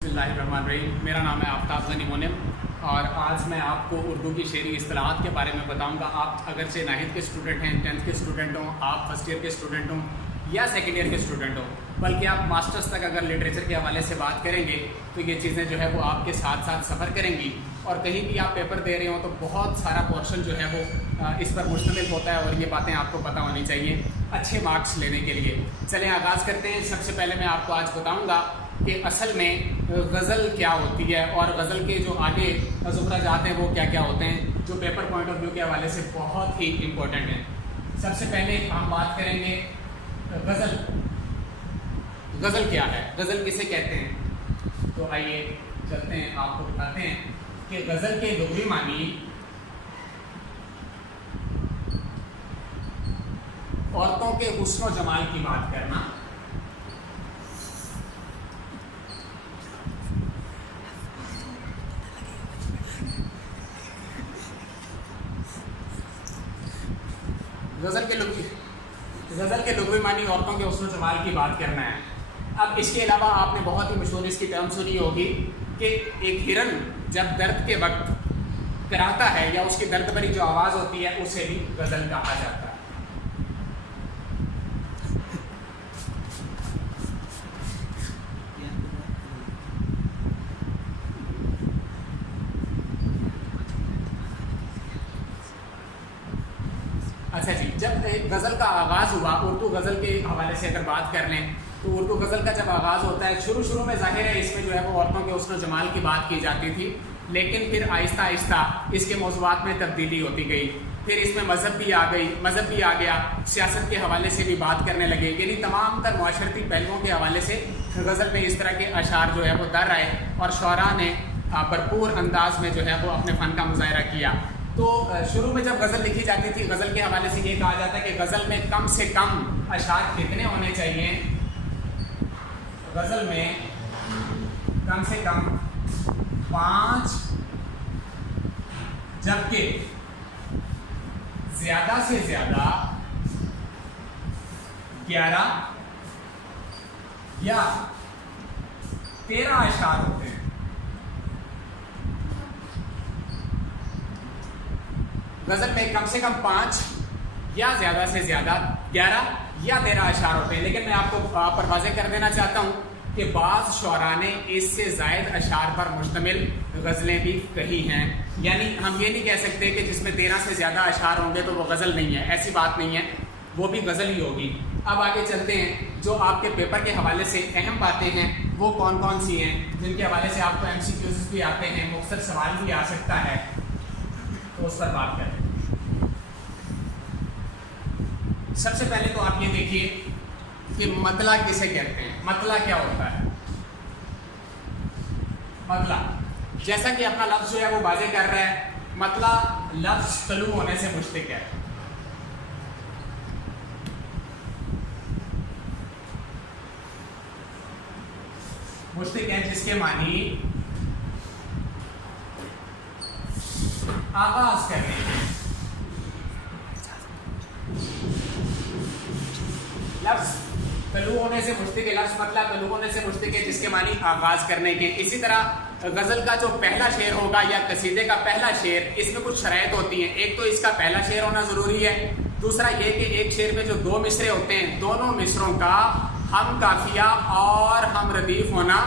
बिस्मिल्लाहिर्रहमानिर्रहीम। मेरा नाम है आफ्ताब गनी मोनिम और आज मैं आपको उर्दू की शेरी इस्तिलाहात के बारे में बताऊंगा। आप अगरचे 9th के स्टूडेंट हैं, 10th के स्टूडेंट हों, आप फर्स्ट ईयर के स्टूडेंट हों या सेकेंड ईयर के स्टूडेंट हों, बल्कि आप मास्टर्स तक अगर लिटरेचर के हवाले से बात करेंगे तो ये चीज़ें जो है वो आपके साथ साथ सफ़र करेंगी। और कहीं भी आप पेपर दे रहे हो तो बहुत सारा पोर्शन जो है वो इस पर मुश्तमिल होता है और ये बातें आपको पता होनी चाहिए अच्छे मार्क्स लेने के लिए। चलें आगाज़ करते हैं। सबसे पहले मैं आपको आज बताऊँगा कि असल में गज़ल क्या होती है और गज़ल के जो आगे ज़ुमराजात हैं वो क्या क्या होते हैं, जो पेपर पॉइंट ऑफ व्यू के हवाले से बहुत ही इम्पोर्टेंट है। सबसे पहले हम बात करेंगे गज़ल। गज़ल क्या है, गज़ल किसे कहते हैं? तो आइए चलते हैं, आपको बताते हैं कि गज़ल के लुग़वी मानी औरतों के हुस्न और जमाल की बात करना, गज़ल के लुग़वी मानी औरतों के हुस्न जमाल की बात करना है। अब इसके अलावा आपने बहुत ही मशहूर इसकी टर्म सुनी होगी कि एक हिरन जब दर्द के वक्त कराहता है या उसकी दर्द भरी जो आवाज़ होती है उसे भी गज़ल कहा जाता है। अच्छा जी, जब गज़ल का आगाज़ हुआ, उर्दू गज़ल के हवाले से अगर बात कर लें तो उर्दू गज़ल का जब आगाज़ होता है, शुरू में ज़ाहिर है इसमें जो है वो औरतों के हुस्न जमाल की बात की जाती थी, लेकिन फिर आहिस्ता आहिस्ता इसके मौज़ूआत में तब्दीली होती गई। फिर इसमें मज़हब भी आ गया, सियासत के हवाले से भी बात करने लगे, यानी तमाम तर माशरती पहलुओं के हवाले से गज़ल में इस तरह के अशार जो है वो दर आए और शुअरा ने भरपूर अंदाज में जो है वो अपने फ़न का मुज़ाहिरा किया। तो शुरू में जब गज़ल लिखी जाती थी, गज़ल के हवाले से ये कहा जाता है कि गज़ल में कम से कम अशार कितने होने चाहिए? गज़ल में कम से कम 5, जबकि ज़्यादा से ज़्यादा 11 या 13 अशार होते हैं। गज़ल में कम से कम 5 या ज़्यादा से ज़्यादा 11 या 13 अशार होते हैं, लेकिन मैं आपको पर वाज़ेह कर देना चाहता हूँ कि बाज़ शुअरा ने इससे ज़ायद अशार पर मुश्तमिल गज़लें भी कही हैं। यानी हम ये नहीं कह सकते कि जिसमें 13 से ज़्यादा अशार होंगे तो वो गज़ल नहीं है, ऐसी बात नहीं है, वो भी गज़ल ही होगी। अब आगे चलते हैं, जो आपके पेपर के हवाले से अहम बातें हैं वो कौन कौन सी हैं, जिनके हवाले से आपको MCQs भी आते हैं, मुख्तसर सवाल भी आ सकता है, तो उस पर बात करें। सबसे पहले तो आप ये देखिए कि मतला किसे कहते हैं। मतला क्या होता है? मतला, जैसा कि अपना लफ्ज़ जो है वो वाज़ेह कर रहा है, मतला लफ्ज़ तलू होने से मुश्तिक है। मुश्तिक है जिसके मानी आगाज करने के। लफ्ज़ तलू होने से मुश्तिक है, लफ्ज़ मतलब तलू होने से मुश्तिक है जिसके मानी आगाज करने के। इसी तरह गज़ल का जो पहला शेर होगा या कसीदे का पहला शेर, इसमें कुछ शराइत होती हैं। एक तो इसका पहला शेर होना ज़रूरी है, दूसरा ये कि एक शेर में जो 2 मिसरे होते हैं, दोनों मिसरों का हम काफिया और हम रदीफ होना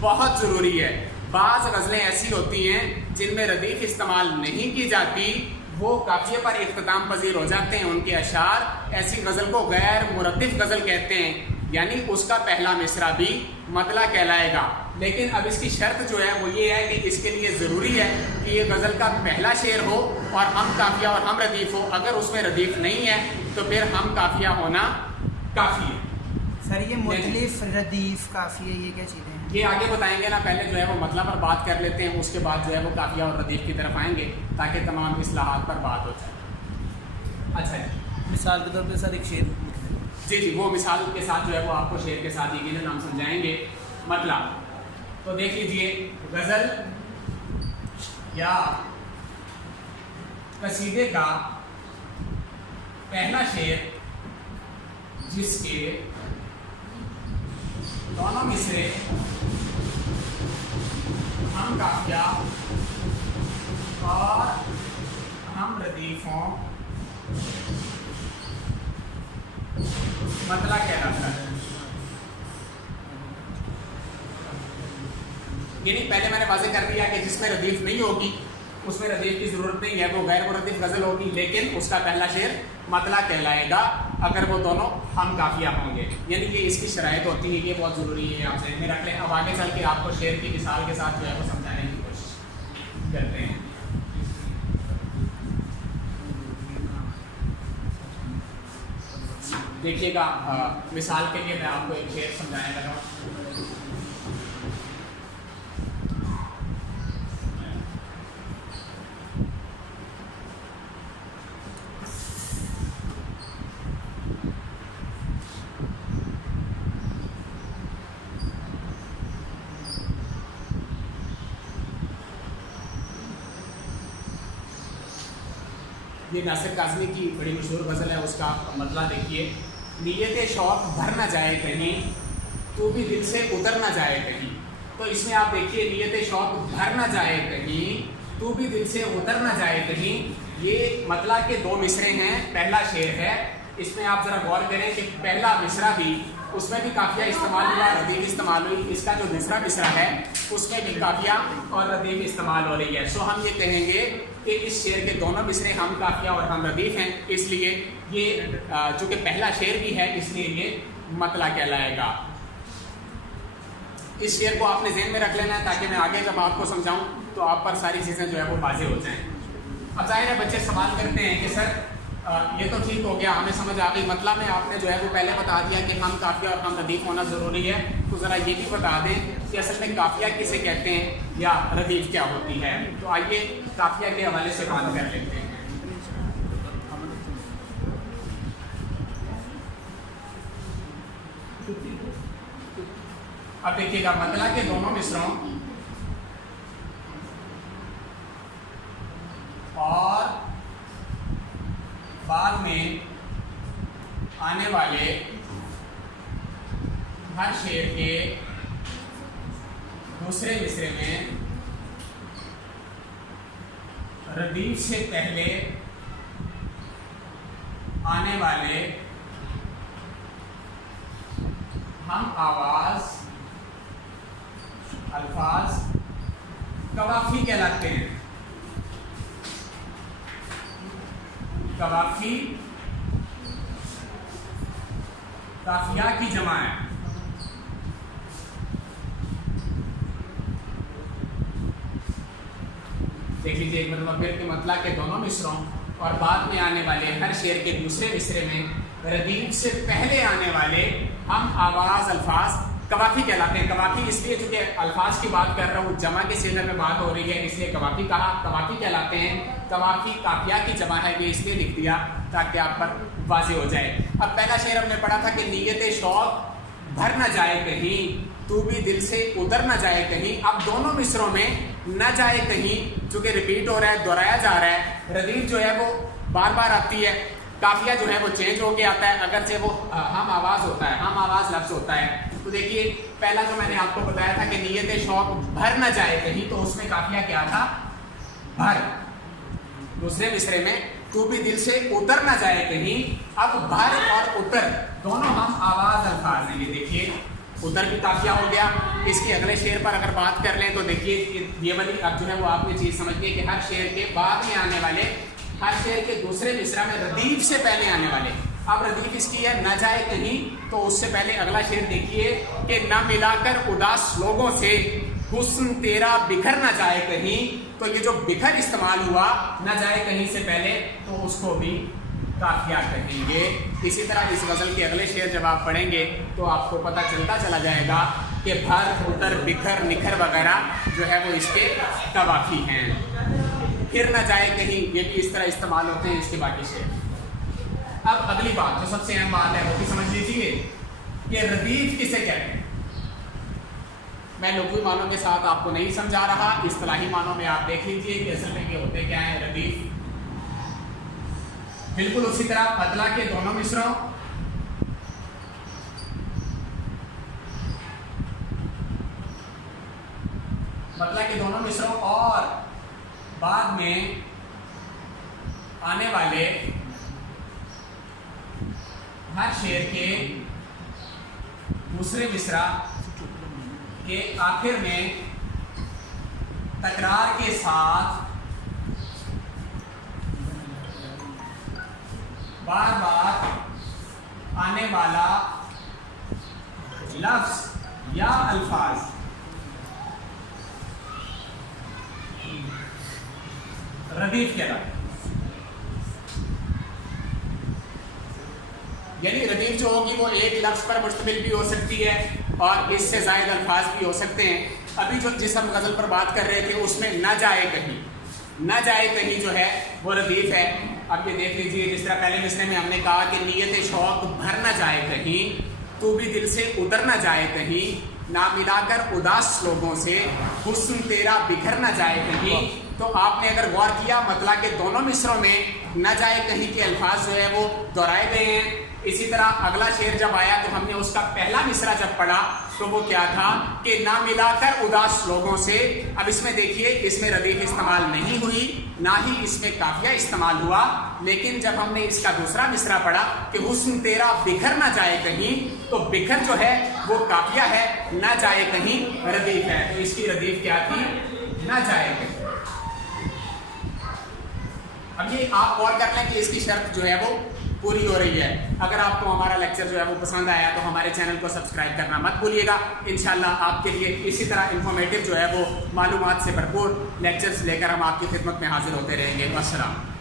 बहुत ज़रूरी है। बाज़ गज़लें ऐसी होती हैं जिनमें रदीफ इस्तेमाल नहीं की जाती, वो काफिया पर इख्तिताम पजीर हो जाते हैं उनके अशार। ऐसी गज़ल को गैर मुरद्दिफ गज़ल कहते हैं, यानी उसका पहला मिसरा भी मतला कहलाएगा। लेकिन अब इसकी शर्त जो है वो ये है कि इसके लिए ज़रूरी है कि ये गज़ल का पहला शेर हो और हम काफिया और हम रदीफ हो। अगर उसमें रदीफ नहीं है तो फिर हम काफिया होना काफ़ी है। सर ये मुख्तलिफ रदीफ काफ़िया ये क्या चीज़ें हैं? ये आगे बताएंगे ना, पहले जो है वो मतलब पर बात कर लेते हैं, उसके बाद जो है वो काफिया और रदीफ की तरफ आएंगे ताकि तमाम इस्लाहात पर बात हो जाए। अच्छा जी, मिसाल के तौर पे सर एक शेर जी, वो मिसाल के साथ जो है वो आपको शेर के साथ यकीनन हम समझाएंगे। मतलब तो देख लीजिए, गज़ल या कसीदे का पहला शेर जिसके दोनों मिसरे हम काफिया और हम रदीफों मतला कहलाता है। यानी पहले मैंने वाज़ेह कर दिया कि जिसमें रदीफ नहीं होगी उसमें रदीफ की ज़रूरत नहीं है, वो गैर मुरद्दिफ गज़ल होगी, लेकिन उसका पहला शेर मतला कहलाएगा अगर वो दोनों हम काफिया होंगे। यानी कि इसकी शराइत होती है, ये बहुत ज़रूरी है, आप ज़हन में रख लें। अब आगे चल के आपको शेर की मिसाल के साथ जो है वो समझाने की कोशिश करते हैं। देखिएगा, मिसाल के लिए मैं आपको एक शेर समझाने लगा हूँ। ये नासिर काज़मी की बड़ी मशहूर गज़ल है, उसका मतला देखिए। नीयत शौक भर ना जाए कहीं, तू भी दिल से उतर ना जाए कहीं। तो इसमें आप देखिए, नीयत शौक भर ना जाए कहीं, तू भी दिल से उतर ना जाए कहीं। ये मतला के दो मिसरे हैं, पहला शेर है। इसमें आप ज़रा गौर करें कि पहला मिसरा भी, उसमें भी काफिया इस्तेमाल हुआ, रदीफ इस्तेमाल हुई। इसका जो दूसरा मिसरा है उसमें भी काफिया और रदीफ इस्तेमाल हो रही है। सो हम ये कहेंगे कि इस शेर के दोनों मिसरे हम काफिया और हम रदीफ हैं, इसलिए ये चूँकि पहला शेर भी है इसलिए ये मतला कहलाएगा। इस शेर को आपने ज़हन में रख लेना है ताकि मैं आगे जब आपको समझाऊं तो आप पर सारी चीज़ें जो है वो वाज़ेह हो जाएं। अब जाहिर है बच्चे सवाल करते हैं कि सर ये तो ठीक हो गया, हमें समझ आ गई, मतलब में आपने जो है वो पहले बता दिया कि हम काफिया और हम रदीफ होना ज़रूरी है, तो ज़रा ये भी बता दें कि असल में काफिया किसे कहते हैं या रदीफ क्या होती है। तो आइए काफिया के हवाले से बात कर लेते हैं। अब देखिएगा, मतला के दोनों मिसरों और बाद में आने वाले हर शेर के दूसरे मिसरे में रदीफ से पहले आने वाले हम आवाज अल्फाज कवाफी कहलाते हैं। कवाफी काफिया की जमा है। देख लीजिए एक मतलब फिर के मतला के दोनों मिसरों और बाद में आने वाले हर शेर के दूसरे मिसरे में रदीफ से पहले आने वाले हम आवाज अल्फाज कवाफी कहलाते हैं। कवाफी इसलिए चूंकि अल्फाज की बात कर रहा हूँ, जमा के सीधे में बात हो रही है इसलिए कवाफी कहा। कवाफी कहलाते हैं, कवाफी काफिया की जमा है, ये इसलिए लिख दिया ताकि आप पर वाज़ेह हो जाए। अब पहला शेर हमने पढ़ा था कि नीयत शौक भर न जाए कहीं, तू भी दिल से उतर न जाए कहीं। अब दोनों मिसरों में न जाए कहीं चूंकि रिपीट हो रहा है, दोहराया जा रहा है। रदीफ जो है वो बार बार आती है, काफिया जो है वो चेंज होके आता है, अगरचे वो हम आवाज होता है, हम आवाज लफ्ज होता है। तो देखिए पहला जो मैंने आपको बताया था कि नीयत शौक भर न जाए कहीं, तो उसमें काफिया क्या था? भर। दूसरे मिसरे में तू भी दिल से उतर न जाए कहीं। अब भर और उतर दोनों हम आवाज अल्फाज हैं। ये देखिए उतर भी काफिया हो गया। इसके अगले शेर पर अगर बात कर लें तो देखिए ये वाली अब जो है वो आपने चीज समझिए कि हर शेर के बाद में आने वाले, हर शेर के दूसरे मिसरा में रदीफ से पहले आने वाले। अब रदीफ इसकी है न जाए कहीं, तो उससे पहले अगला शेर देखिए कि न मिलाकर उदास लोगों से हुस्न तेरा बिखर न जाए कहीं। तो ये जो बिखर इस्तेमाल हुआ न जाए कहीं से पहले, तो उसको भी काफिया कहेंगे। इसी तरह इस गजल के अगले शेर जब आप पढ़ेंगे तो आपको पता चलता चला जाएगा कि भर, उतर, बिखर, निखर वगैरह जो है वो इसके कवाफी हैं। फिर न जाए कहीं, ये भी इस तरह इस्तेमाल होते हैं इसके बाकी शेर। अब अगली बात जो सबसे अहम बात है वो भी समझ लीजिए कि रदीफ किसे कहते हैं। मैं लुग़वी मानों के साथ आपको नहीं समझा रहा, इस्तिलाही मानों में आप देख लीजिए कि असल में ये होते क्या है। रदीफ बिल्कुल उसी तरह मतला के दोनों मिसरों मतलब कि दोनों मिसरों और बाद में आने वाले हर शेर के दूसरे मिसरा के आखिर में तकरार के साथ बार बार आने वाला लफ्ज या अल्फाज रदीफ कहलाता है। यानी रदीफ जो होगी वो एक लफ्ज पर मुश्तमिल भी हो सकती है और इससे ज़ायद अल्फाज भी हो सकते हैं। अभी जो जिस हम गज़ल पर बात कर रहे थे उसमें न जाए कहीं, न जाए कहीं जो है वो रदीफ है। अब ये देख लीजिए, जिस तरह पहले मिसरे में हमने कहा कि नीयत शौक भर न जाए कहीं, तू भी दिल से उतर न जाए कहीं, ना मिलाकर उदास लोगों से हुस्न तेरा बिखर न जाए कहीं। तो आपने अगर गौर किया मतलब कि दोनों मिसरों में न जाए कहीं के अल्फाज जो है वो दोहराए गए हैं। इसी तरह अगला शेर जब आया तो हमने उसका पहला मिसरा जब पढ़ा तो वो क्या था कि ना मिलाकर उदास लोगों से। अब इसमें देखिए, इसमें रदीफ इस्तेमाल नहीं हुई, ना ही इसमें काफिया इस्तेमाल हुआ, लेकिन जब हमने इसका दूसरा मिसरा पढ़ा कि हुस्न तेरा बिखर ना जाए कहीं, तो बिखर जो है वो काफिया है, ना जाए कहीं रदीफ है। तो इसकी रदीफ क्या थी? ना जाए कहीं। अब ये आप गौर कर लें कि इसकी शर्त जो है वो पूरी हो रही है। अगर आपको हमारा लेक्चर जो है वो पसंद आया तो हमारे चैनल को सब्सक्राइब करना मत भूलिएगा। इंशाल्लाह आपके लिए इसी तरह इंफॉर्मेटिव जो है वो मालूमात से भरपूर लेक्चर्स लेकर हम आपकी खिदमत में हाजिर होते रहेंगे। अस्सलाम।